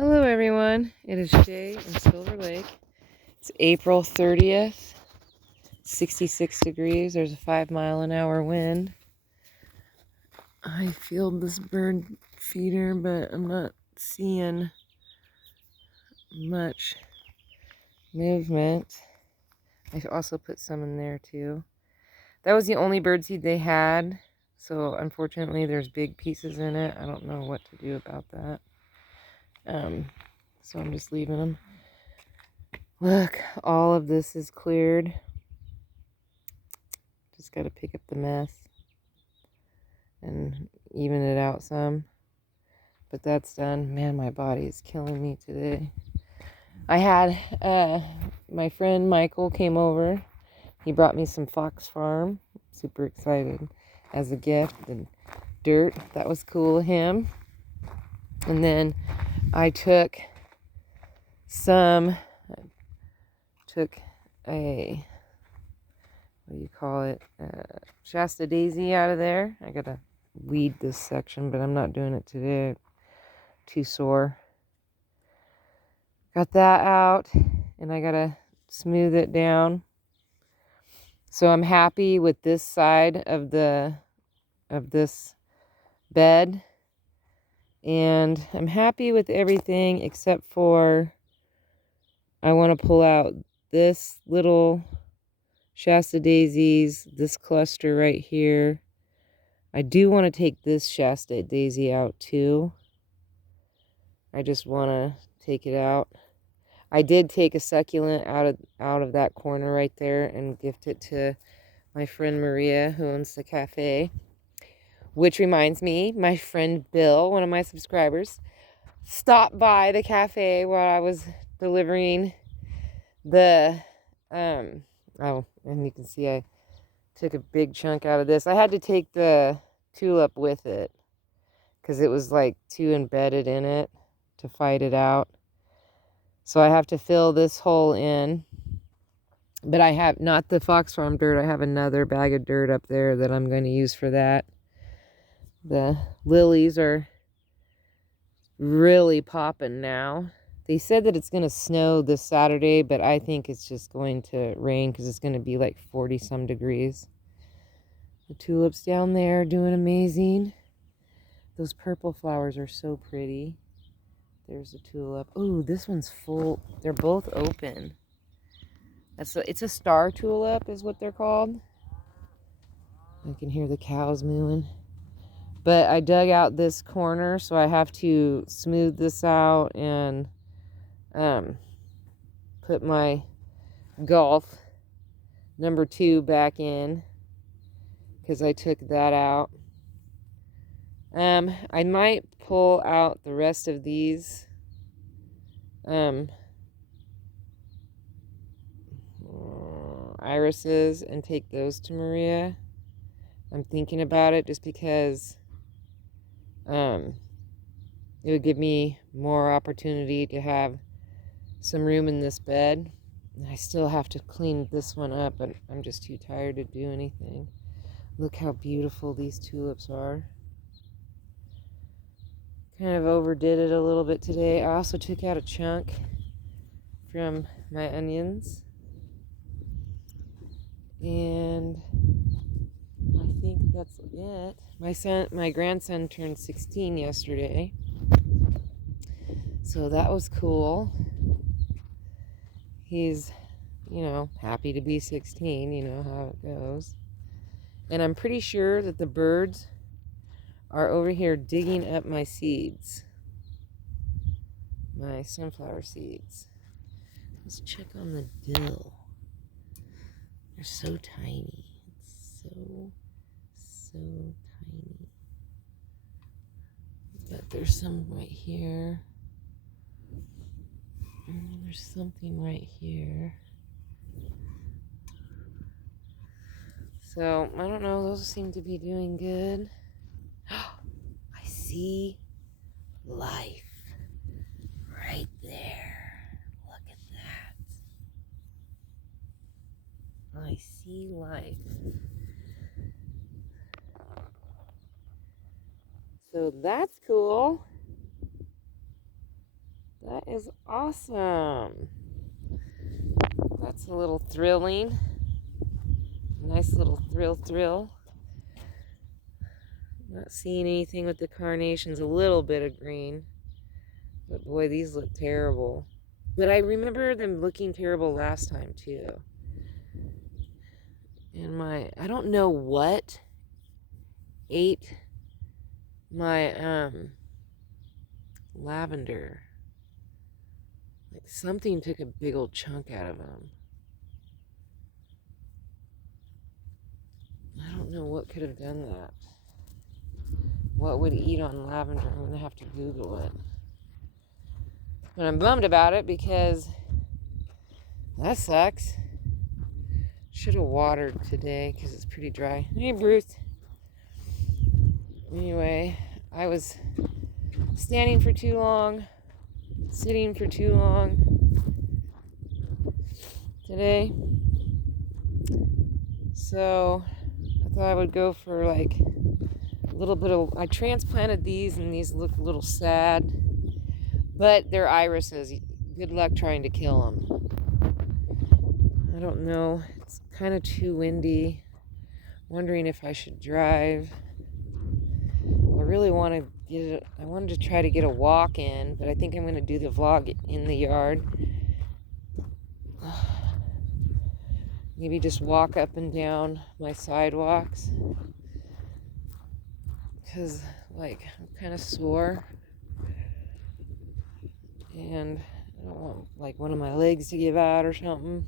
Hello everyone, it is Shay in Silver Lake. It's April 30th, 66 degrees, there's a 5-mile-an-hour wind. I filmed this bird feeder, but I'm not seeing much movement. I also put some in there too. That was the only birdseed they had, so unfortunately there's big pieces in it. I don't know what to do about that. So I'm just leaving them. Look, all of this is cleared. Just got to pick up the mess and even it out some. But that's done. Man, my body is killing me today. I had my friend Michael came over. He brought me some Fox Farm. Super excited as a gift. And dirt. That was cool of him. And then I took a, what do you call it, Shasta Daisy out of there. I gotta weed this section, but I'm not doing it today. Too sore. Got that out, and I gotta smooth it down. So I'm happy with this side of this bed, and I'm happy with everything except for I want to pull out this little Shasta Daisies, this cluster right here. I do want to take this Shasta Daisy out too. I just want to take it out. I did take a succulent out of that corner right there and gift it to my friend Maria, who owns the cafe. Which reminds me, my friend Bill, one of my subscribers, stopped by the cafe while I was delivering the oh, and you can see I took a big chunk out of this. I had to take the tulip with it because it was like too embedded in it to fight it out. So I have to fill this hole in. But I have not the Fox Farm dirt. I have another bag of dirt up there that I'm going to use for that. The lilies are really popping now. They said that it's going to snow this Saturday, but I think it's just going to rain because it's going to be like 40 some degrees. The tulips down there are doing amazing. Those purple flowers are so pretty. There's a tulip. Ooh, this one's full. They're both open. It's a star tulip is what they're called. I can hear the cows mooing. But I dug out this corner, so I have to smooth this out and put my golf number 2 back in because I took that out. I might pull out the rest of these irises and take those to Maria. I'm thinking about it just because it would give me more opportunity to have some room in this bed. I still have to clean this one up, but I'm just too tired to do anything. Look how beautiful these tulips are. Kind of overdid it a little bit today. I also took out a chunk from my onions. And I think that's it. My grandson turned 16 yesterday. So that was cool. He's, happy to be 16, you know how it goes. And I'm pretty sure that the birds are over here digging up my seeds. My sunflower seeds. Let's check on the dill. They're so tiny. It's so tiny. But there's some right here. And there's something right here. So, I don't know. Those seem to be doing good. I see life right there. Look at that. I see life. So that's cool. That is awesome. That's a little thrilling. Nice little thrill. Not seeing anything with the carnations, a little bit of green. But boy, these look terrible. But I remember them looking terrible last time too. And I don't know what ate my lavender. Like something took a big old chunk out of them. I don't know what could have done that. What would eat on lavender? I'm gonna have to Google it. But I'm bummed about it because that sucks. Should have watered today because it's pretty dry. Hey, Bruce. Anyway, I was standing for too long, sitting for too long today. So I thought I would go for like a little bit of, I transplanted these and these look a little sad, but they're irises. Good luck trying to kill them. I don't know. It's kind of too windy. Wondering if I should drive. I really want to get it. I wanted to try to get a walk in, but I think I'm going to do the vlog in the yard. Maybe just walk up and down my sidewalks. Because, like, I'm kind of sore. And I don't want, like, one of my legs to give out or something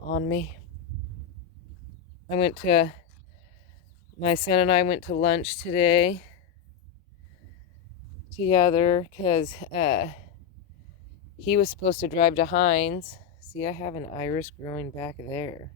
on me. My son and I went to lunch today together because he was supposed to drive to Hines. See, I have an iris growing back there.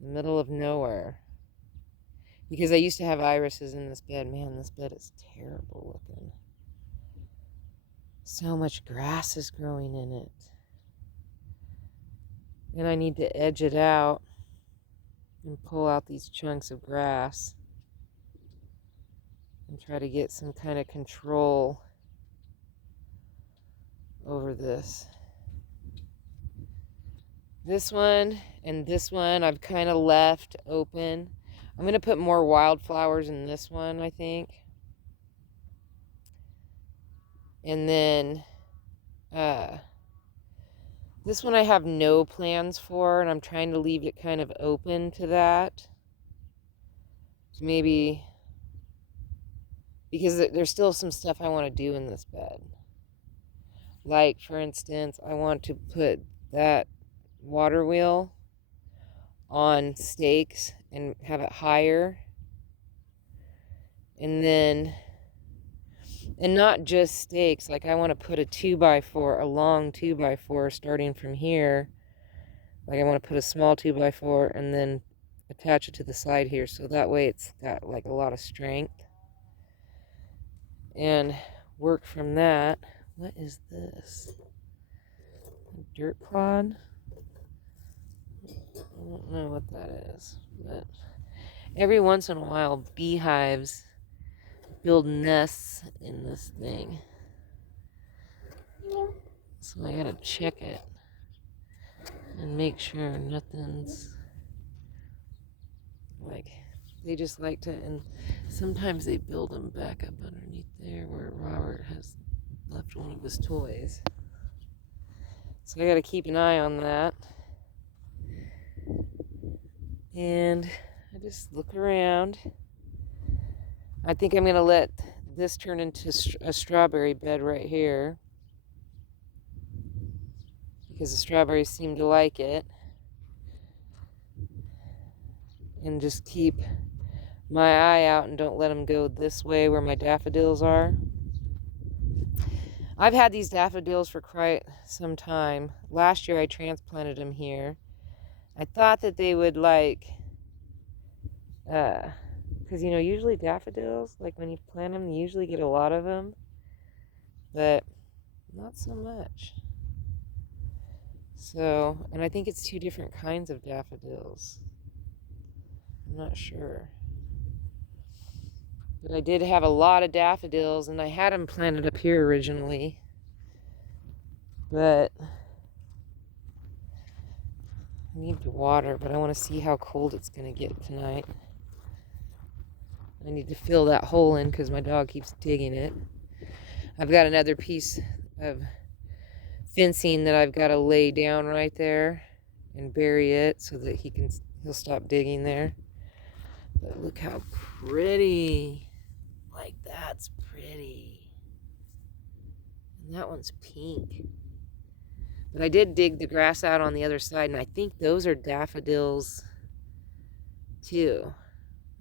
In the middle of nowhere. Because I used to have irises in this bed. Man, this bed is terrible looking. So much grass is growing in it. And I need to edge it out and pull out these chunks of grass and try to get some kind of control over this. This one and this one I've kind of left open. I'm going to put more wildflowers in this one, I think. And then this one I have no plans for, and I'm trying to leave it kind of open to that. So maybe, because there's still some stuff I want to do in this bed. Like, for instance, I want to put that water wheel on stakes and have it higher. And then, and not just stakes, like I want to put a 2x4, a long 2x4 starting from here. Like I want to put a small 2x4 and then attach it to the side here, so that way it's got like a lot of strength. And work from that. What is this? A dirt clod? I don't know what that is, but every once in a while beehives build nests in this thing. So I gotta check it and make sure nothing's like, they just like to, and sometimes they build them back up underneath there where Robert has left one of his toys. So I gotta keep an eye on that. And I just look around. I think I'm gonna let this turn into a strawberry bed right here, because the strawberries seem to like it. And just keep my eye out and don't let them go this way where my daffodils are. I've had these daffodils for quite some time. Last year I transplanted them here. I thought that they would like, because you know, usually daffodils, like when you plant them, you usually get a lot of them, but not so much. So, and I think it's two different kinds of daffodils. I'm not sure. But I did have a lot of daffodils, and I had them planted up here originally. But I need to water, but I want to see how cold it's going to get tonight. I need to fill that hole in because my dog keeps digging it. I've got another piece of fencing that I've got to lay down right there and bury it so that he'll stop digging there. But look how pretty. Like, that's pretty. And that one's pink. But I did dig the grass out on the other side, and I think those are daffodils too.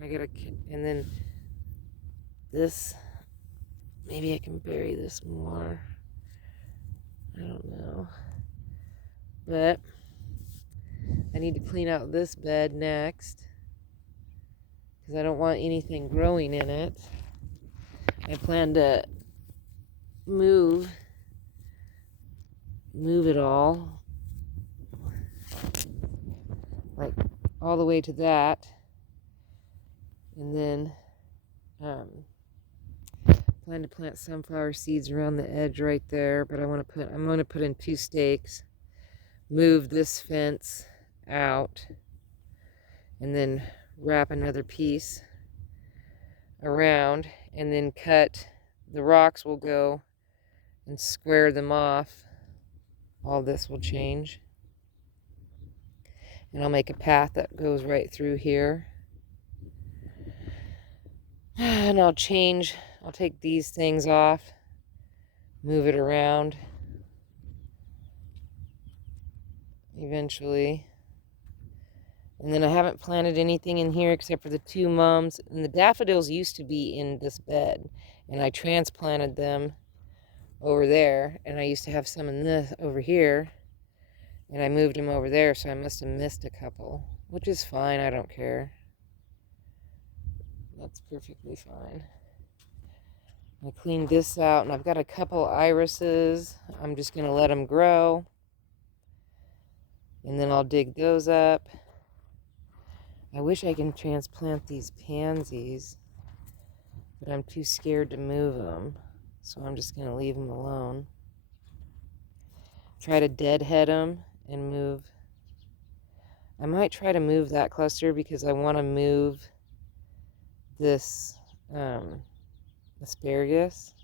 And then this, maybe I can bury this more. I don't know. But I need to clean out this bed next because I don't want anything growing in it. I plan to move it all, like all the way to that, and then plan to plant sunflower seeds around the edge right there. But I'm going to put in 2 stakes, move this fence out, and then wrap another piece around, and then cut the rocks. Will go and square them off. All this will change, and I'll make a path that goes right through here. And I'll take these things off, move it around eventually. And then I haven't planted anything in here except for the 2 mums. And the daffodils used to be in this bed, and I transplanted them over there, and I used to have some in this over here, and I moved them over there, so I must have missed a couple, which is fine. I don't care. That's perfectly fine. I cleaned this out, and I've got a couple irises. I'm just going to let them grow, and then I'll dig those up. I wish I can transplant these pansies, but I'm too scared to move them, so I'm just going to leave them alone. Try to deadhead them and move. I might try to move that cluster because I want to move this asparagus.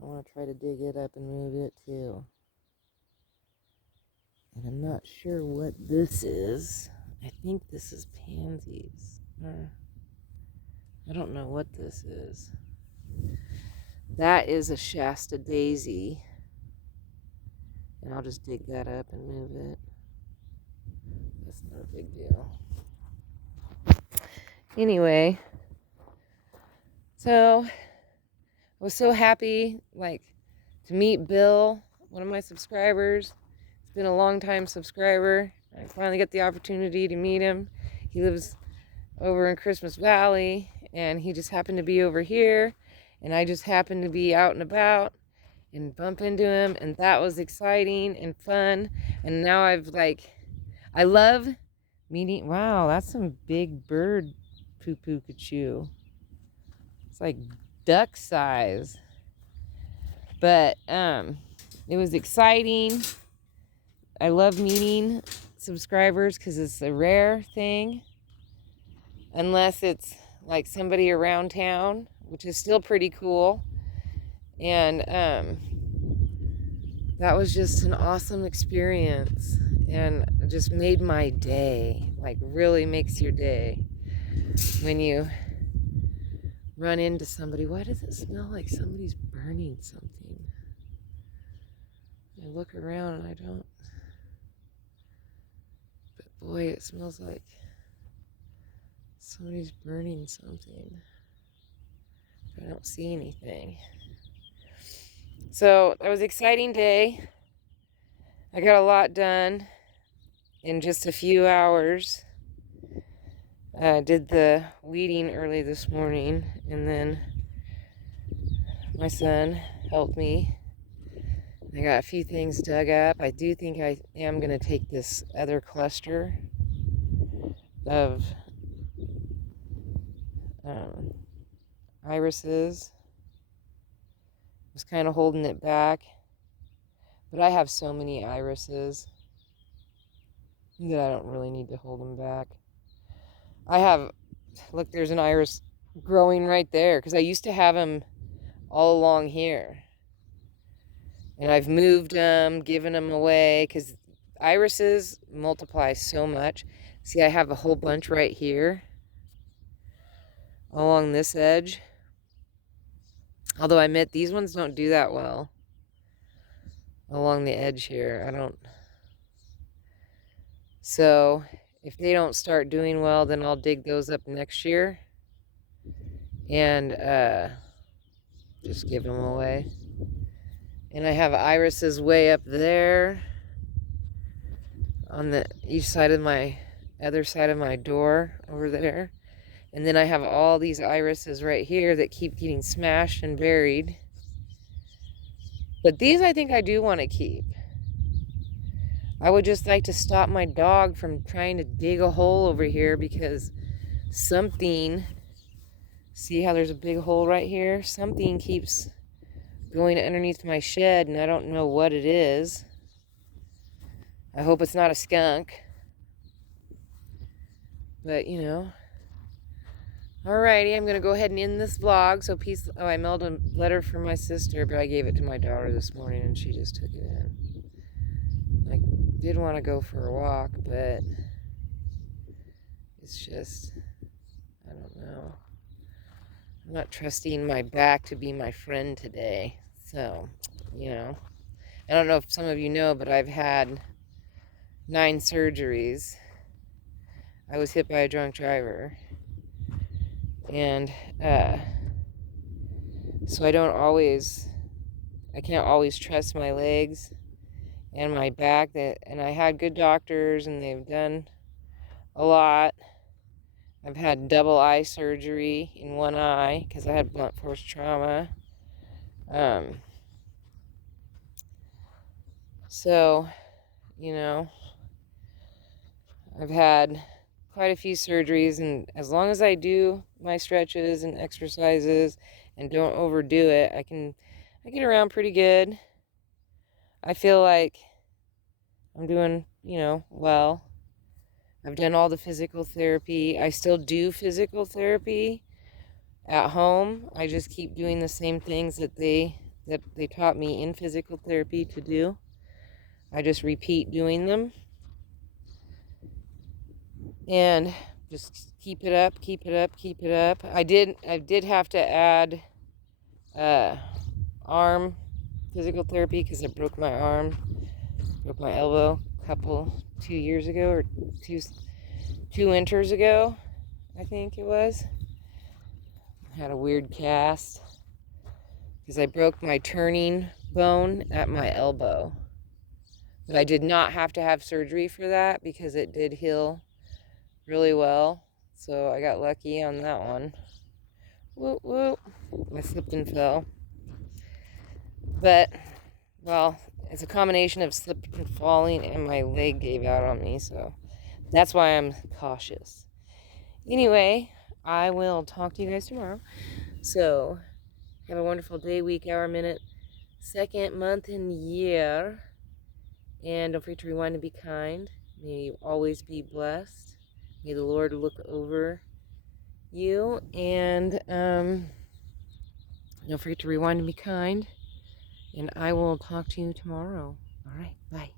I want to try to dig it up and move it too. And I'm not sure what this is. I think this is pansies. I don't know what this is. That is a Shasta daisy. And I'll just dig that up and move it. That's not a big deal. Anyway, so I was so happy, to meet Bill, one of my subscribers. He's been a long-time subscriber. I finally got the opportunity to meet him. He lives over in Christmas Valley, and he just happened to be over here, and I just happened to be out and about and bump into him, and that was exciting and fun. And now I love meeting. Wow, that's some big bird poo-poo-ka-choo. It's like duck size. But it was exciting. I love meeting subscribers because it's a rare thing, unless it's like somebody around town, which is still pretty cool. And that was just an awesome experience, and it just made my day. Really makes your day when you run into somebody. Why does it smell like somebody's burning something? I look around and I don't. But boy, it smells like somebody's burning something. I don't see anything. So that was an exciting day. I got a lot done in just a few hours. I did the weeding early this morning, and then my son helped me. I got a few things dug up. I do think I am going to take this other cluster of irises. Was kind of holding it back. But I have so many irises that I don't really need to hold them back. Look, there's an iris growing right there because I used to have them all along here. And I've moved them, given them away because irises multiply so much. See, I have a whole bunch right here along this edge. Although I admit these ones don't do that well along the edge here. I don't. So if they don't start doing well, then I'll dig those up next year and just give them away. And I have irises way up there on the east side of my other side of my door over there. And then I have all these irises right here that keep getting smashed and buried. But these I think I do want to keep. I would just like to stop my dog from trying to dig a hole over here because something, see how there's a big hole right here? Something keeps going underneath my shed and I don't know what it is. I hope it's not a skunk. But, you know. Alrighty, I'm going to go ahead and end this vlog. So peace. Oh, I mailed a letter from my sister, but I gave it to my daughter this morning and she just took it in. I did want to go for a walk, but it's just, I don't know. I'm not trusting my back to be my friend today. So, you know, I don't know if some of you know, but I've had 9 surgeries. I was hit by a drunk driver. And so I can't always trust my legs and my back. And I had good doctors and they've done a lot. I've had double eye surgery in one eye because I had blunt force trauma. So, you know, I've had quite a few surgeries, and as long as I do my stretches and exercises and don't overdo it, I get around pretty good. I feel like I'm doing, you know, well. I've done all the physical therapy. I still do physical therapy at home. I just keep doing the same things that they taught me in physical therapy to do. I just repeat doing them. And just keep it up, keep it up, keep it up. I did have to add arm physical therapy because I broke my arm, broke my elbow 2 years ago, or two winters ago, I think it was. I had a weird cast because I broke my turning bone at my elbow. But I did not have to have surgery for that because it did heal really well. So I got lucky on that one. Whoop, whoop. I slipped and fell. But, well, it's a combination of slipping and falling and my leg gave out on me. So that's why I'm cautious. Anyway, I will talk to you guys tomorrow. So have a wonderful day, week, hour, minute, second, month, and year. And don't forget to rewind and be kind. May you always be blessed. May the Lord look over you. And don't forget to rewind and be kind. And I will talk to you tomorrow. All right, bye.